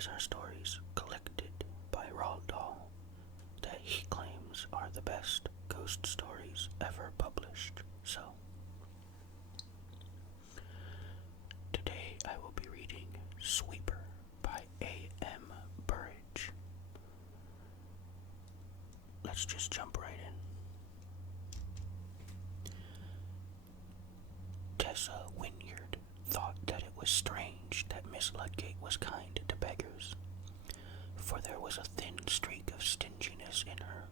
These are stories collected by Roald Dahl that he claims are the best ghost stories ever published. So, today I will be reading Sweeper by A.M. Burridge. Let's just jump right in. Tessa Wynyard thought that it was strange that Miss Ludgate was kind to beggars, for there was a thin streak of stinginess in her.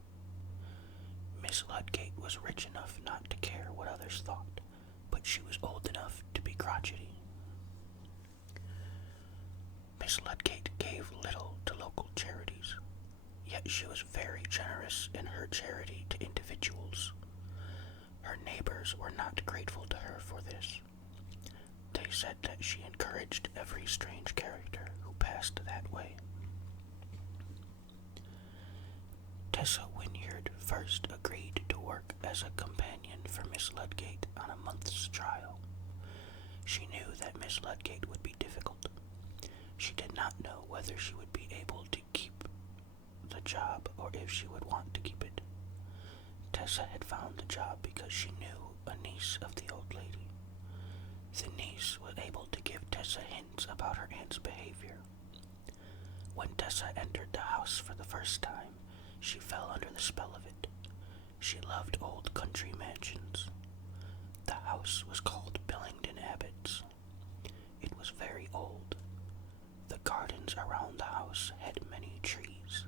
Miss Ludgate was rich enough not to care what others thought, but she was old enough to be crotchety. Miss Ludgate gave little to local charities, yet she was very generous in her charity to individuals. Her neighbors were not grateful to her for this. They said that she encouraged every strange character who passed that way. Tessa Wynyard first agreed to work as a companion for Miss Ludgate on a month's trial. She knew that Miss Ludgate would be difficult. She did not know whether she would be able to keep the job or if she would want to keep it. Tessa had found the job because she knew a niece of the old lady. The niece was able to give Tessa hints about her aunt's behavior. When Tessa entered the house for the first time, she fell under the spell of it. She loved old country mansions. The house was called Billington Abbots. It was very old. The gardens around the house had many trees.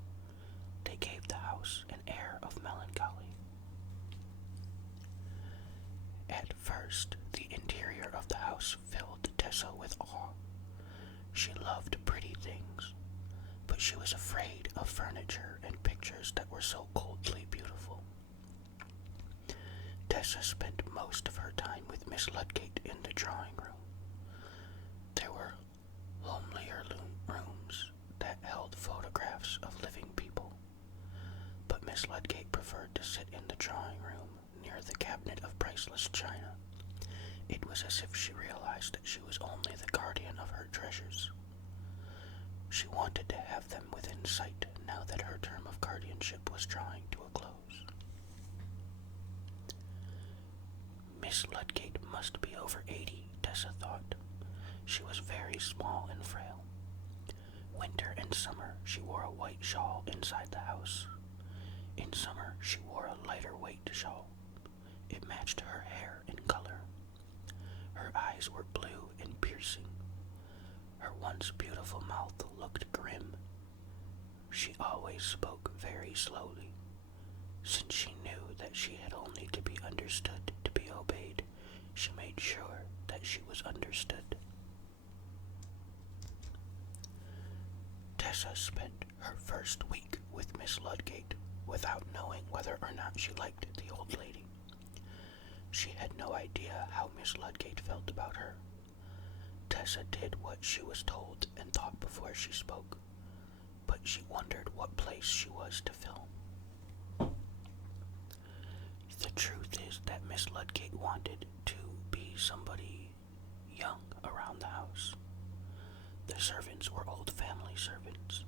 They gave the house an air of melancholy. At first, the interior of the house filled Tessa with awe. She loved pretty things, but she was afraid of furniture and pictures that were so coldly beautiful. Tessa spent most of her time with Miss Ludgate in the drawing room. There were homelier rooms that held photographs of living people, but Miss Ludgate preferred to sit in the drawing room near the cabinet of priceless china. It was as if she realized that she was only the guardian of her treasures. She wanted to have them within sight now that her term of guardianship was drawing to a close. Miss Ludgate must be over 80, Tessa thought. She was very small and frail. Winter and summer she wore a white shawl inside the house. In summer she wore a lighter weight shawl. It matched her hair and color. Her eyes were blue and piercing. Her once beautiful mouth looked grim. She always spoke very slowly. Since she knew that she had only to be understood to be obeyed, she made sure that she was understood. Tessa spent her first week with Miss Ludgate without knowing whether or not she liked the old lady. She had no idea how Miss Ludgate felt about her. Tessa did what she was told and thought before she spoke, but she wondered what place she was to fill. The truth is that Miss Ludgate wanted to be somebody young around the house. The servants were old family servants.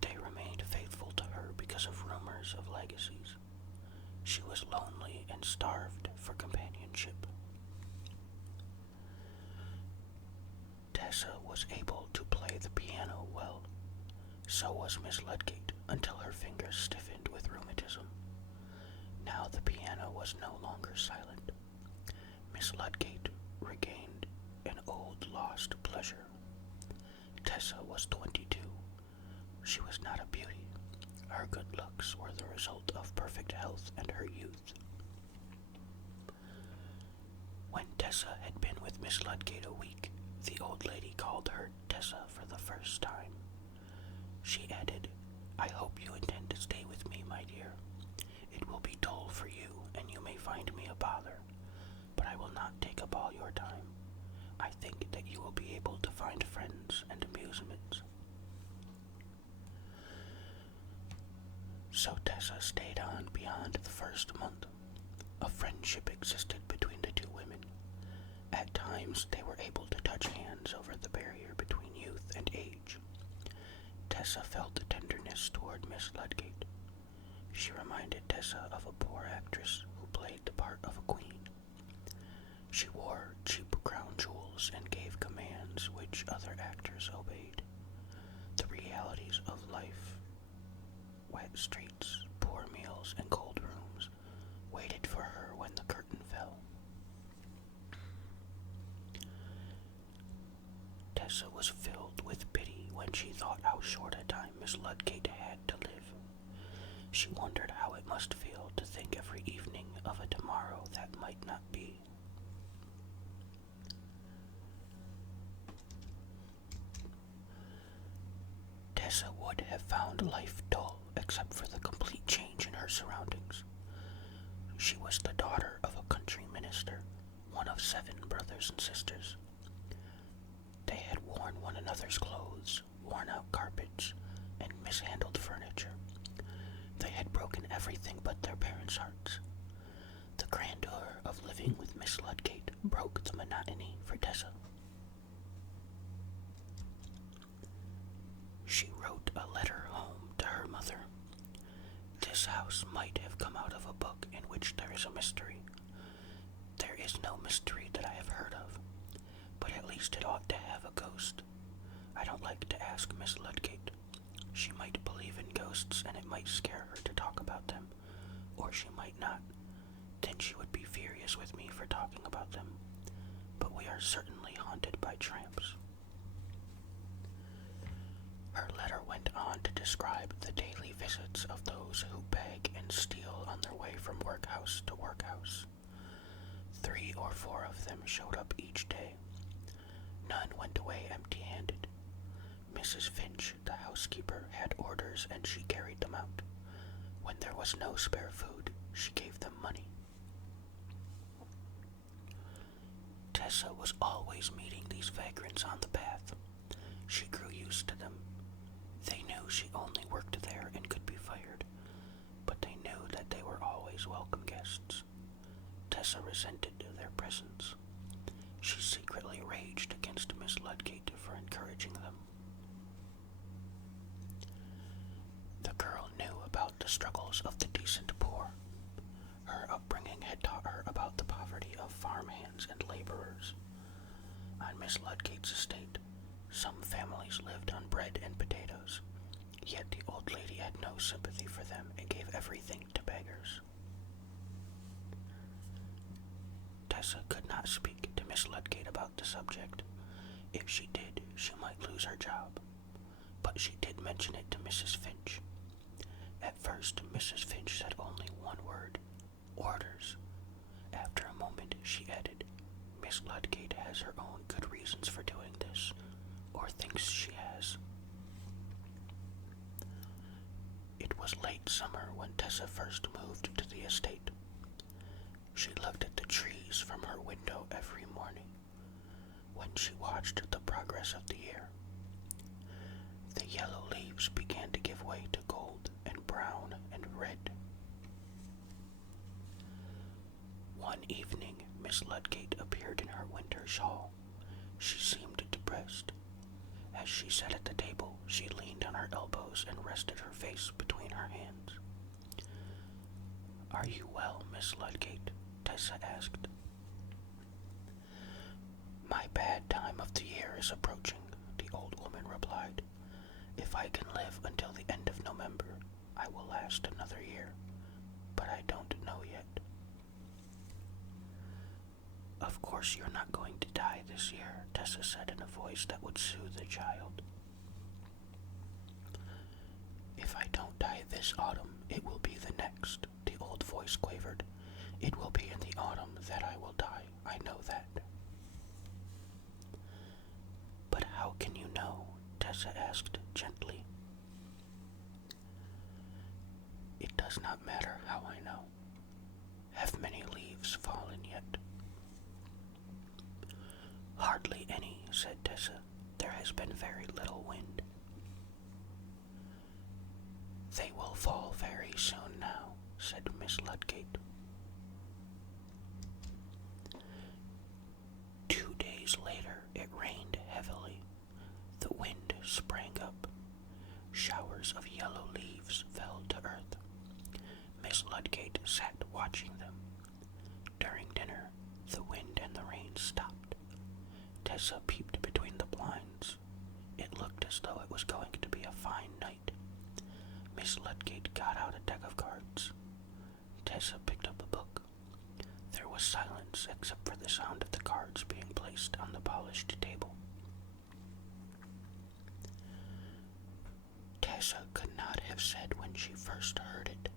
They remained faithful to her because of rumors of legacies. She was lonely and starved for companionship. Tessa was able to play the piano well. So was Miss Ludgate until her fingers stiffened with rheumatism. Now the piano was no longer silent. Miss Ludgate regained an old lost pleasure. Tessa was 22. She was not a beauty. Her good looks were the result of perfect health and her youth. When Tessa had been with Miss Ludgate a week, the old lady called her Tessa for the first time. She added, "I hope you intend to stay with me, my dear. It will be dull for you, and you may find me a bother, but I will not take up all your time. I think that you will be able to find friends and amusements." So Tessa stayed on beyond the first month. A friendship existed between the two women. At times they were able to touch hands over the barrier between youth and age. Tessa felt tenderness toward Miss Ludgate. She reminded Tessa of a poor actress who played the part of a queen. She wore cheap crown jewels and gave commands which other actors obeyed. The realities of life, wet streets, poor meals, and cold rooms, waited for her when the curtain fell. Tessa was filled with pity when she thought how short a time Miss Ludgate had to live. She wondered how it must feel to think every evening of a tomorrow that might not be. Tessa would have found life dull except for the complete change in her surroundings. She was the daughter of a country minister, one of 7 brothers and sisters. They had worn one another's clothes, worn out carpets, and mishandled furniture. They had broken everything but their parents' hearts. The grandeur of living with Miss Ludgate broke the monotony for Tessa. She wrote a letter home to her mother. This house might have come out of a book in which there is a mystery. There is no mystery that I have heard of, but at least it ought to have a ghost. I don't like to ask Miss Ludgate. She might believe in ghosts and it might scare her to talk about them, or she might not. Then she would be furious with me for talking about them. But we are certainly haunted by tramps. Her letter went on to describe the daily visits of those who beg and steal on their way from workhouse to workhouse. 3 or 4 of them showed up each day. None went away empty-handed. Mrs. Finch, the housekeeper, had orders and she carried them out. When there was no spare food, she gave them money. Tessa was always meeting these vagrants on the path. She grew used to them. They knew she only worked there and could be fired, but they knew that they were always welcome guests. Tessa resented their presence. She secretly raged against Miss Ludgate for encouraging them. The girl knew about the struggles of the decent poor. Her upbringing had taught her about the poverty of farmhands and laborers. On Miss Ludgate's estate, some families lived on bread and potatoes, yet the old lady had no sympathy for them and gave everything to beggars. Tessa could not speak to Miss Ludgate about the subject. If she did, she might lose her job. But she did mention it to Mrs. Finch. At first, Mrs. Finch said only one word: orders. After a moment, she added, Miss Ludgate has her own good reasons for doing this, or thinks she has. It was late summer when Tessa first moved to the estate. She looked at the trees from her window every morning, when she watched the progress of the year. The yellow leaves began to give way to gold and brown and red. One evening, Miss Ludgate appeared in her winter shawl. She seemed depressed. As she sat at the table, she leaned on her elbows and rested her face between her hands. "Are you well, Miss Ludgate?" Tessa asked. "My bad time of the year is approaching," the old woman replied. "If I can live until the end of November, I will last another year, but I don't know yet." "Of course you're not going to die this year," Tessa said in a voice that would soothe the child. "If I don't die this autumn, it will be the next," the old voice quavered. "It will be in the autumn that I will die, I know that." "But how can you know?" Tessa asked gently. "It does not matter how I know. Have many leaves fallen yet?" "Hardly any," said Tessa. "There has been very little wind." "They will fall very soon now," said Miss Ludgate. 2 days later, it rained heavily. The wind sprang up. showers of yellow leaves fell to earth. Miss Ludgate sat watching them. During dinner, the wind and the rain stopped. Tessa peeped between the blinds. It looked as though it was going to be a fine night. Miss Ludgate got out a deck of cards. Tessa picked up a book. There was silence except for the sound of the cards being placed on the polished table. Tessa could not have said when she first heard it,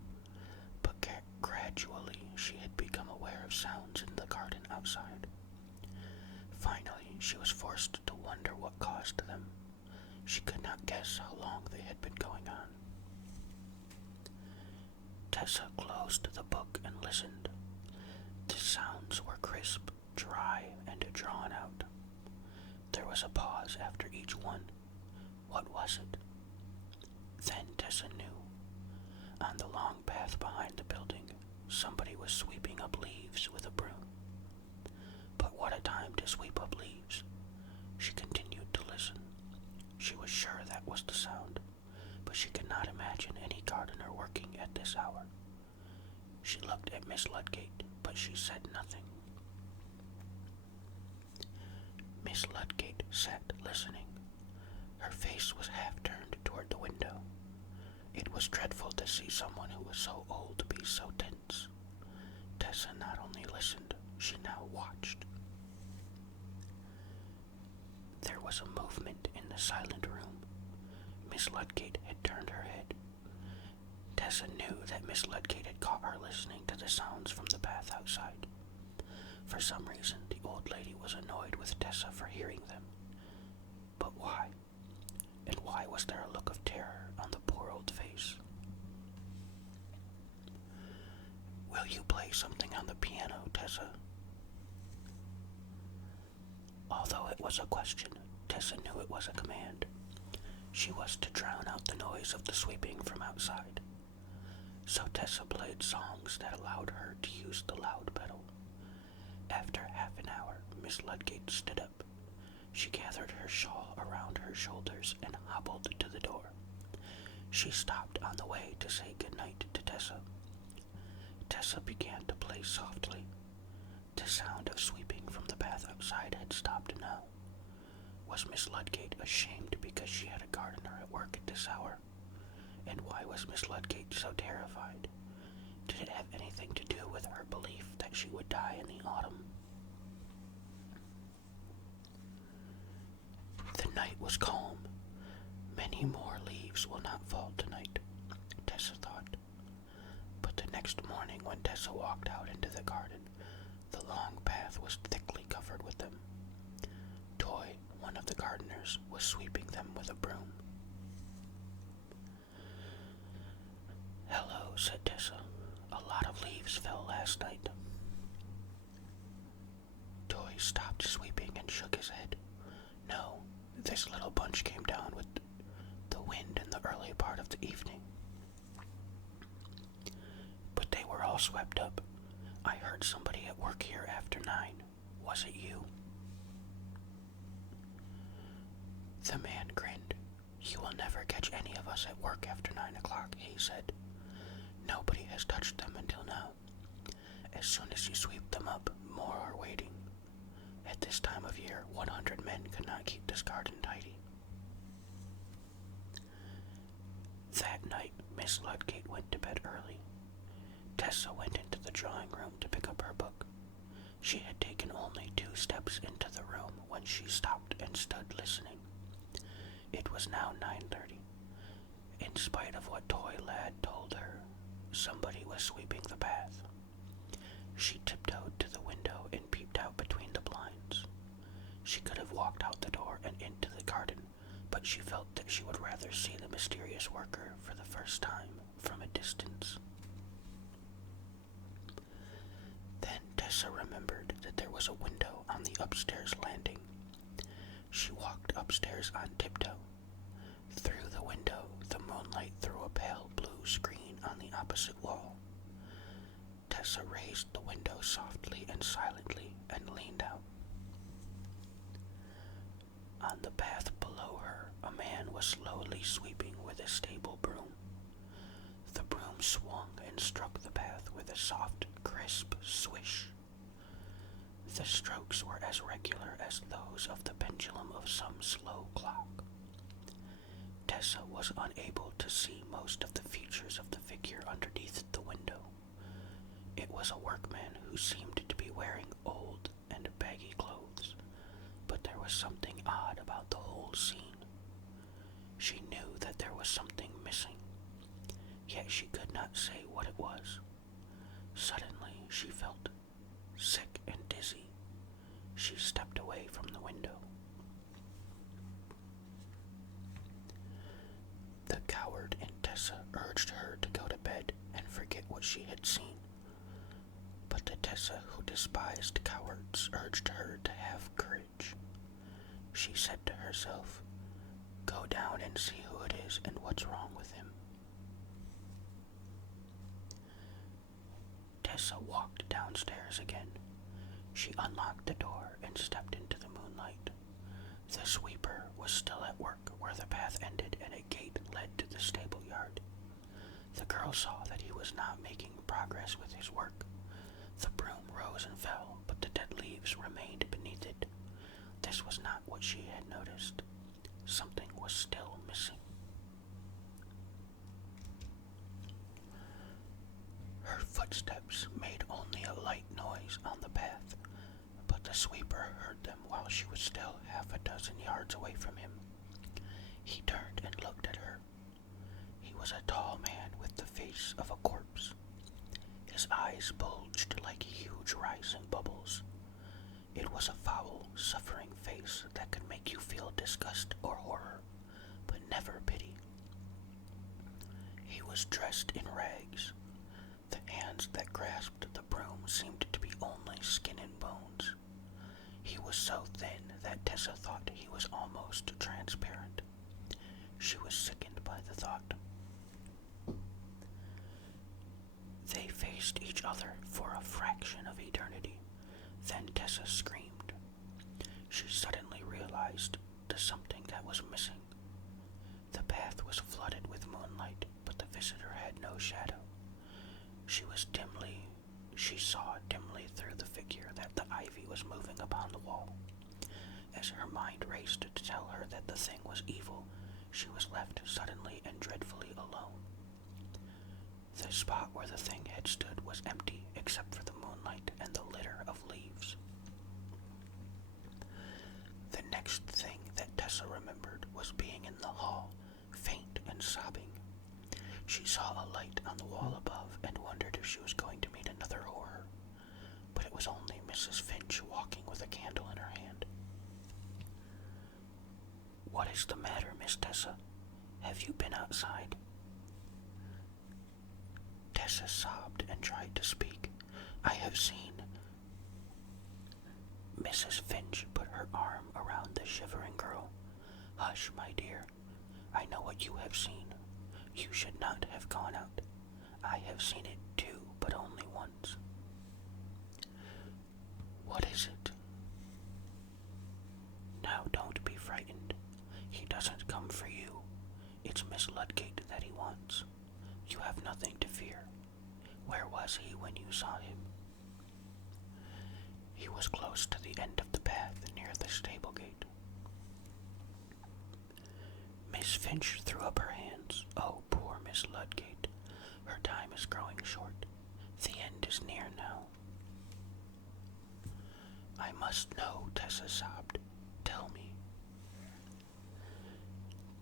but gradually she had become aware of sounds in the garden outside. Finally, she was forced to wonder what caused them. She could not guess how long they had been going on. Tessa closed the book and listened. The sounds were crisp, dry, and drawn out. There was a pause after each one. What was it? Then Tessa knew. On the long path behind the building, somebody was sweeping up leaves with a broom. But what a time to sweep up leaves! She continued to listen. She was sure that was the sound, but she could not imagine any gardener working at this hour. She looked at Miss Ludgate, but she said nothing. Miss Ludgate sat listening. Her face was half turned toward the window. It was dreadful to see someone who was so old be so tense. Tessa not only listened, she now watched. There was a movement in the silent room. Miss Ludgate had turned her head. Tessa knew that Miss Ludgate had caught her listening to the sounds from the path outside. For some reason, the old lady was annoyed with Tessa for hearing them. But why? And why was there a look of terror on the poor old face? "Will you play something on the piano, Tessa?" Although it was a question, Tessa knew it was a command. She was to drown out the noise of the sweeping from outside. So Tessa played songs that allowed her to use the loud pedal. After half an hour, Miss Ludgate stood up. She gathered her shawl around her shoulders and hobbled to the door. She stopped on the way to say good night to Tessa. Tessa began to play softly. The sound of sweeping from the path outside had stopped now. Was Miss Ludgate ashamed because she had a gardener at work at this hour? And why was Miss Ludgate so terrified? Did it have anything to do with her belief that she would die in the autumn? The night was calm. Many more leaves will not fall tonight, Tessa thought. But the next morning when Tessa walked out into the garden, the long path was thickly covered with them. Toy, one of the gardeners, was sweeping them with a broom. "Hello," said Tessa. "A lot of leaves fell last night." Toy stopped sweeping and shook his head. "No, this little bunch came down with the wind in the early part of the evening. But they were all swept up. I heard somebody at work here after 9. Was it you?" The man grinned. "You will never catch any of us at work after 9 o'clock, he said. "Nobody has touched them until now. As soon as you sweep them up, more are waiting. At this time of year, 100 men could not keep this garden tidy." That night, Miss Ludgate went to bed early. Tessa went into the drawing room to pick up her book. She had taken only 2 steps into the room when she stopped and stood listening. It was now 9:30. In spite of what Toy Lad told her, somebody was sweeping the path. She tiptoed to the window and peeped out between the blinds. She could have walked out the door and into the garden, but she felt that she would rather see the mysterious worker for the first time from a distance. Then Tessa remembered that there was a window on the upstairs landing. She walked upstairs on tiptoe. Through the window, the moonlight threw a pale blue screen on the opposite wall. Tessa raised the window softly and silently and leaned out. On the path below her, a man was slowly sweeping with the stable broom. The broom swung and struck the path with a soft, crisp swish. The strokes were as regular as those of the pendulum of some slow clock. Tessa was unable to see most of the features of the figure underneath the window. It was a workman who seemed to be wearing old and baggy clothes, but there was something odd about the whole scene. She knew that there was something missing, yet she could not say what it was. Suddenly she felt sick and dizzy. She stepped away from the window. The coward in Tessa urged her to go to bed and forget what she had seen. But the Tessa who despised cowards urged her to have courage. She said to herself, "Go down and see who it is and what's wrong with him." Tessa walked downstairs again. She unlocked the door and stepped into the moonlight. The sweeper was still at work where the path ended and a gate led to the stable yard. The girl saw that he was not making progress with his work. The broom rose and fell, but the dead leaves remained beneath it. This was not what she had noticed. Something was still missing. Her footsteps made only a light noise on the path, but the sweeper heard them while she was still half a dozen yards away from him. He turned and looked at her. He was a tall man with the face of a corpse. His eyes bulged like huge rising bubbles. It was a foul, suffering face that could make you feel disgust or horror, but never pity. He was dressed in rags. The hands that grasped the broom seemed to be only skin and bones. He was so thin that Tessa thought he was almost transparent. She was sickened by the thought. They faced each other for a fraction of eternity. Then Tessa screamed. She suddenly realized the something that was missing. The path was flooded with moonlight, but the visitor had no shadow. She saw dimly through the figure that the ivy was moving upon the wall. As her mind raced to tell her that the thing was evil, she was left suddenly and dreadfully alone. The spot where the thing had stood was empty except for the moonlight and the litter of leaves. The next thing that Tessa remembered was being in the hall, faint and sobbing. She saw a light on the wall above and wondered if she was going to meet another horror, but it was only Mrs. Finch walking with a candle in her hand. "What is the matter, Miss Tessa? Have you been outside?" Tessa sobbed and tried to speak. "I have seen..." Mrs. Finch put her arm around the shivering girl. "Hush, my dear. I know what you have seen. You should not have gone out. I have seen it too, but only once." "What is it?" "Now don't be frightened. He doesn't come for you. It's Miss Ludgate that he wants. You have nothing to fear. Where was he when you saw him?" "He was close to the end of the path near the stable gate." Miss Finch threw up her hands. "Oh, poor Miss Ludgate. Her time is growing short. The end is near now." "I must know," Tessa sobbed. "Tell me."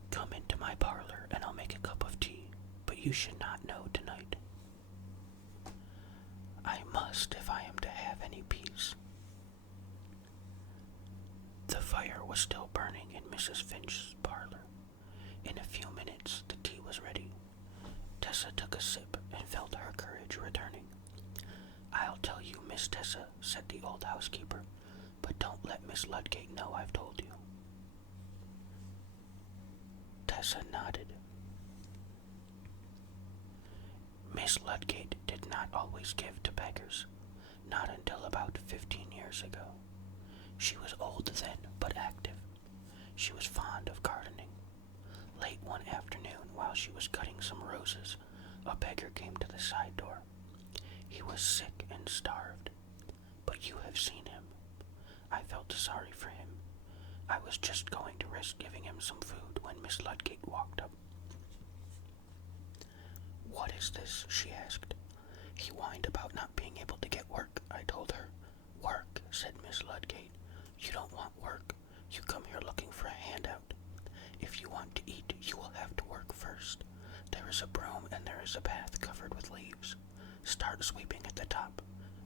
"Come into my parlor and I'll make a cup of tea, but you should not know tonight." "I must if I am to have any peace." The fire was still burning in Mrs. Finch's parlor. In a few minutes the tea was ready. Tessa took a sip and felt her courage returning. "I'll tell you, Miss Tessa," said the old housekeeper, "but don't let Miss Ludgate know I've told you." Tessa nodded. Miss Ludgate did not always give to beggars, not until about 15 years ago. She was old then, but active. She was fond of gardening. Late one afternoon, while she was cutting some roses, a beggar came to the side door. He was sick and starved, but you have seen him. I felt sorry for him. I was just going to risk giving him some food when Miss Ludgate walked up. "What is this?" she asked. "He whined about not being able to get work," I told her. "Work," said Miss Ludgate. "You don't want work. You come here looking for a handout. If you want to eat, you will have to work first. There is a broom and there is a path covered with leaves. Start sweeping at the top.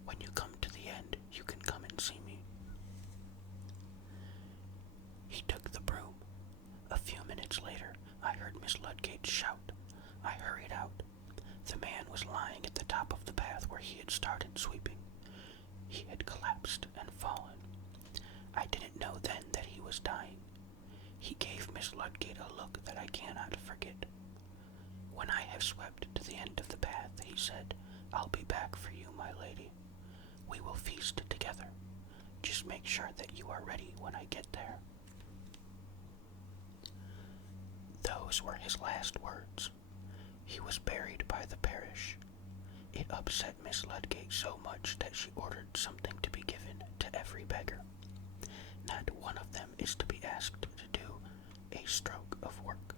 When you come to the end, you can come and see me." He took the broom. A few minutes later, I heard Miss Ludgate shout. I hurried out. The man was lying at the top of the path where he had started sweeping. He had collapsed and fallen. I didn't know then that he was dying. He gave Miss Ludgate a look that I cannot forget. "When I have swept to the end of the path," he said, "I'll be back for you, my lady. We will feast together. Just make sure that you are ready when I get there." Those were his last words. He was buried by the parish. It upset Miss Ludgate so much that she ordered something to be given to every beggar. Not one of them is to be asked to do a stroke of work.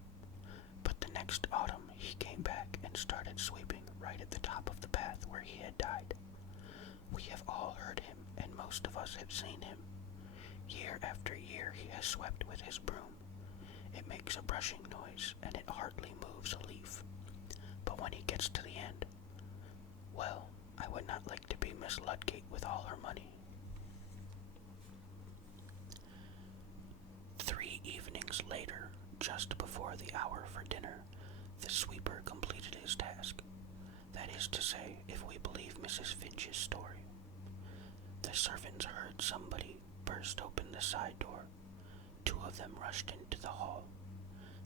But the next autumn he came back and started sweeping right at the top of the path where he had died. We have all heard him, and most of us have seen him. Year after year he has swept with his broom. It makes a brushing noise, and it hardly moves a leaf. But when he gets to the end, well, I would not like to be Miss Ludgate with all her money. 3 evenings later, just before the hour for dinner, the sweeper completed his task. That is to say, if we believe Mrs. Finch's story. The servants heard somebody burst open the side door. 2 of them rushed into the hall.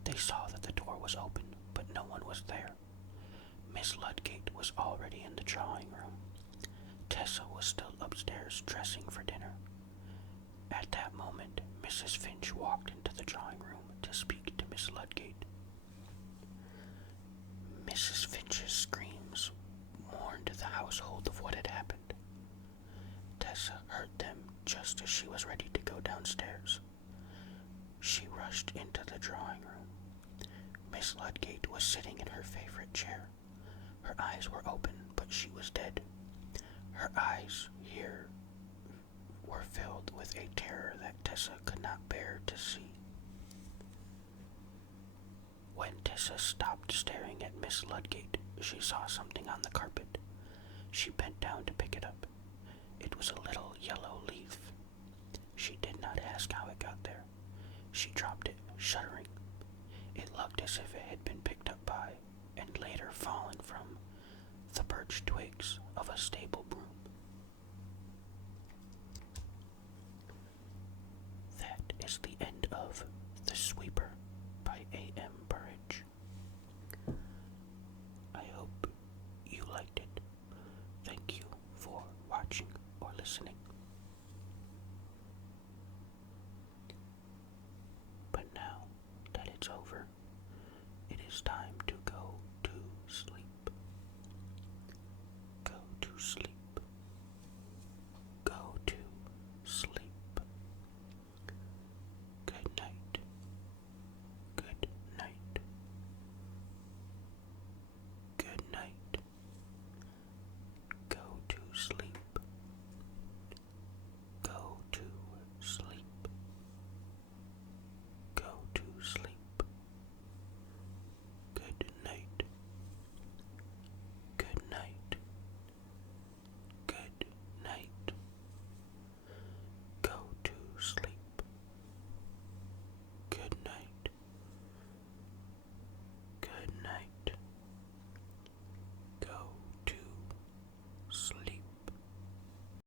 They saw that the door was open, but no one was there. Miss Ludgate was already in the drawing room. Tessa was still upstairs dressing for dinner. At that moment, Mrs. Finch walked into the drawing room to speak to Miss Ludgate. Mrs. Finch's screams warned the household of what had happened. Tessa heard them just as she was ready to go downstairs. She rushed into the drawing room. Miss Ludgate was sitting in her favorite chair. Her eyes were open, but she was dead. Her eyes here were filled with a terror that Tessa could not bear to see. When Tessa stopped staring at Miss Ludgate, she saw something on the carpet. She bent down to pick it up. It was a little yellow leaf. She did not ask how it got there. She dropped it, shuddering. It looked as if it had been picked up by, and later fallen from, the birch twigs of a stable broom. That is the end of The Sweeper by A.M. Burridge. I hope you liked it. Thank you for watching or listening.